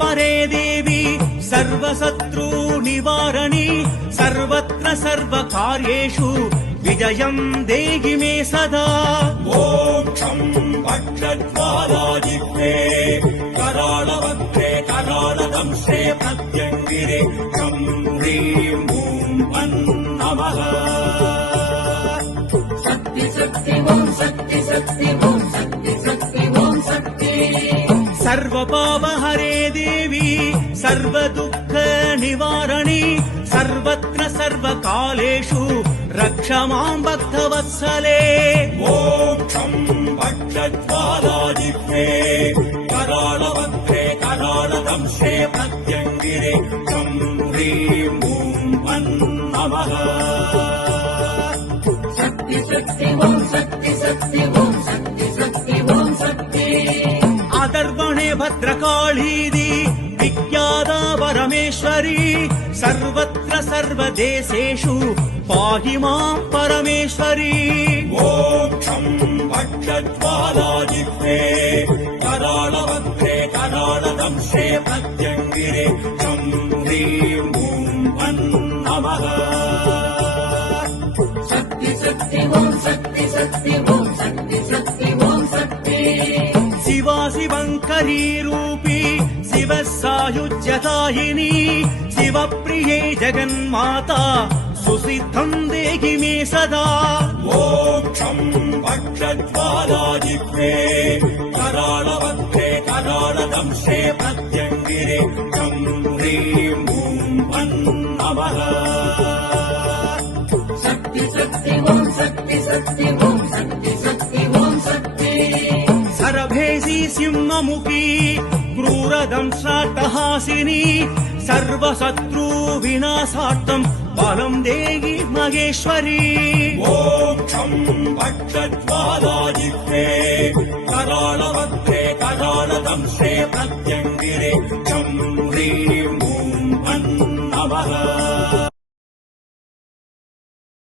परे देवी सर्वशत्रु निवारणी सर्वत्र सर्वकार्येषु विजयं देहि मे सदा। मोक्षं वक्षज्वालाजिह्वे कराळवक्त्रे कराळदंशे प्रत्यङ्गिरे चं ह्रीं ॐ नमः। शक्ति शक्ति ॐ शक्ति शक्ति ॐ शक्ति शक्ति ॐ शक्ति। सर्वपापहरे देवी सर्वदुःख निवारणी सर्वत्र सर्वकालेषु रक्ष मां भक्तवत्सले। मोक्षं वक्षज्वालाजिह्वे कराळवक्त्रे कराळदंशे प्रत्यङ्गिरे चं ह्रीं ॐ नमः। शक्ति शक्ति ॐ शक्ति शक्ति ॐ शक्ति शक्ति ॐ शक्ति। आदर्वणे भद्रकाळीदि विख्याता परमेश्वरी सर्वत्र सर्वदेशेषु पाहि मां परमेश्वरी। मोक्षं वक्षज्वालाजिह्वे कराळवक्त्रे कराळदंशे प्रत्यङ्गिरे चं ह्रीं ॐ नमः। शक्ति शक्ति ॐ शक्ति शक्ति ॐ शक्ति शक्ति ॐ शक्ति। शिवा शिवङ्करी रूपी शिवः सायुज्यदायिनी शिवप्रिये जगन्माता सुसिद्धं देहि मे सदा। मोक्षं वक्षज्वालाजिह्वे कराळवक्त्रे कराळदंशे प्रत्यङ्गिरे चं ह्रीं ॐ नमः। शक्ति शक्ति ॐ शक्ति शक्ति ॐ शक्ति शक्ति ॐ शक्ति। सरभेशी सिंहमुखी क्रूरदंशाट्टहासिनी सर्वशत्रु विनाशार्थं बलं देहि महेश्वरी। मोक्षं वक्षज्वालाजिह्वे कराळवक्त्रे कराळदंशे प्रत्यङ्गिरे चं ह्रीं ॐ नमः।